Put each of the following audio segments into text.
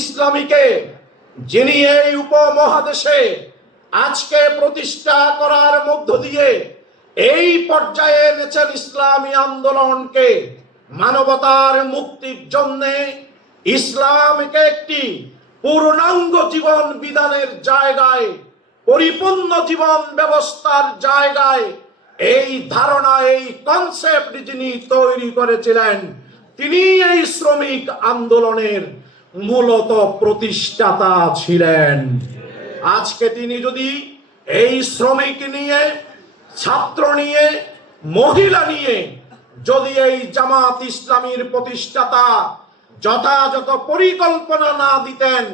ইসলামীকে, যিনি এই উপমহাদেশে আজকে প্রতিষ্ঠা করার মধ্য দিয়ে এই পর্যায়ে এনেছেন ইসলামী আন্দোলনকে, মানবতার মুক্তির জন্যে ইসলামকে একটি পূর্ণাঙ্গ জীবন বিধানের জায়গায়, পরিপূর্ণ জীবন ব্যবস্থার জায়গায় এই ধারণা, এই কনসেপ্ট যিনি তৈরি করেছিলেন, তিনি এই শ্রমিক আন্দোলনের মূলত প্রতিষ্ঠাতা ছিলেন। আজকে তিনি যদি এই শ্রমিক নিয়ে, ছাত্র নিয়ে, মহিলা নিয়ে যদি এই জামাত ইসলামীর প্রতিষ্ঠাতা যথাযথ পরিকল্পনা না দিতেন,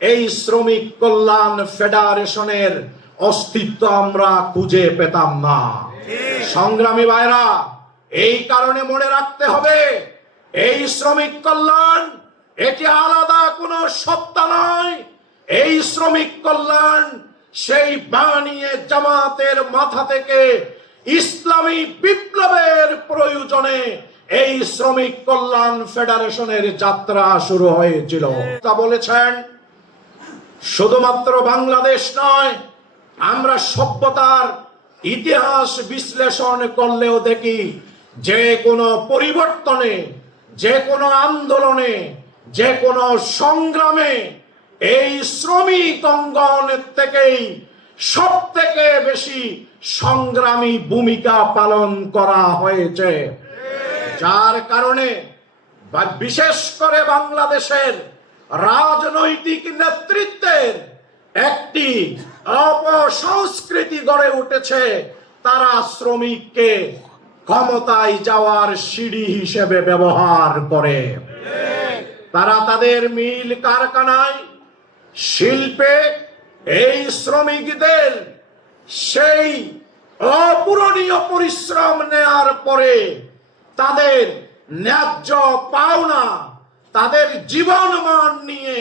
এই শ্রমিক কল্যাণ ফেডারেশনের অস্তিত্ব আমরা খুঁজে পেতাম না। সংগ্রামী ভাইরা, এই কারণে মনে রাখতে হবে, এই শ্রমিক কল্যাণ এটি আলাদা কোনো সত্তা নয়। এই শ্রমিক কল্যাণ সেই বানিয়ে জামাতের মাথা থেকে ইসলামী বিপ্লবের প্রয়োজনে এই শ্রমিক কল্যাণ ফেডারেশনের যাত্রা শুরু হয়েছিল। তা বলেছেন, শুধুমাত্র বাংলাদেশ নয়, আমরা সভ্যতার ইতিহাস বিশ্লেষণ করলেও দেখি যে কোনো পরিবর্তনে, যে কোনো আন্দোলনে যে কোনো সংগ্রামে এই শ্রমিক অঙ্গনের থেকেই সব থেকে বেশি সংগ্রামী ভূমিকা পালন করা হয়েছে। যার কারণে বিশেষ করে বাংলাদেশের রাজনৈতিক নেতৃত্বের একটি অপসংস্কৃতি গড়ে উঠেছে তারা শ্রমিককে ক্ষমতায় যাওয়ার সিঁড়ি হিসেবে ব্যবহার করে। তারা তাদের মিল কারখানায়, শিল্পে, এই শ্রমিকদের সেই অপূরণীয় পরিশ্রম নেয়ার পরে তাদের ন্যায্য পাওনা, তাদের জীবন মান নিয়ে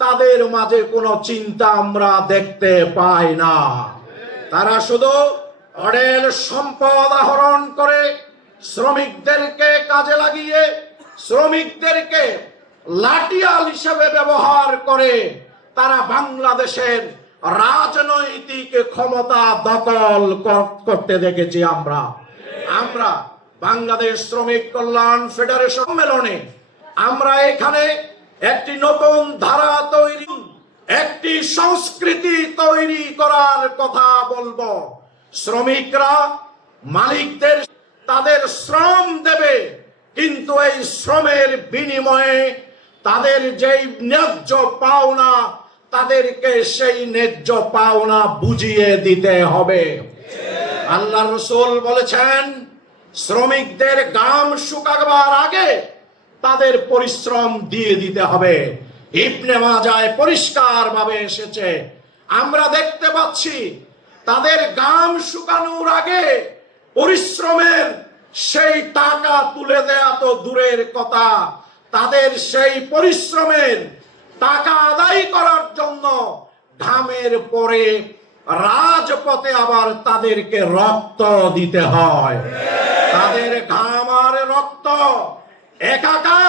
তাদের মাঝে কোনো চিন্তা আমরা দেখতে পাই না। তারা শুধু অডেল সম্পদ আহরণ করে শ্রমিকদেরকে কাজে লাগিয়ে, শ্রমিকদেরকে লাঠিয়াল হিসেবে ব্যবহার করে তারা বাংলাদেশের রাজনৈতিক ক্ষমতা দখল করতে দেখেছি আমরা। আমরা বাংলাদেশ শ্রমিক কল্যাণ ফেডারেশন সম্মেলনে আমরা এখানে একটি নতুন ধারা তৈরি, একটি সংস্কৃতি তৈরি করার কথা বলব। শ্রমিকরা মালিকদের তাদের শ্রম দেবে, কিন্তু এই শ্রমের বিনিময়ে তাদের যেই ন্যায্য পাওনা, তাদেরকে সেই ন্যায্য পাওনা বুঝিয়ে দিতে হবে। আল্লাহ রসুল বলেছেন, শ্রমিকদের গাম শুকাবার আগে তাদের পরিশ্রম দিয়ে দিতে হবে। ইবনে মাজায় পরিষ্কার ভাবে এসেছে। আমরা দেখতে পাচ্ছি, তাদের গাম শুকানোর আগে পরিশ্রমের সেই টাকা তুলে দেয়া তো দূরের কথা। তাদের সেই পরিশ্রমের টাকা আদায় করার জন্য ঘামের পরে রাজপথে আবার তাদেরকে রক্ত দিতে হয়। তাদের ঘাম আর রক্ত একাকার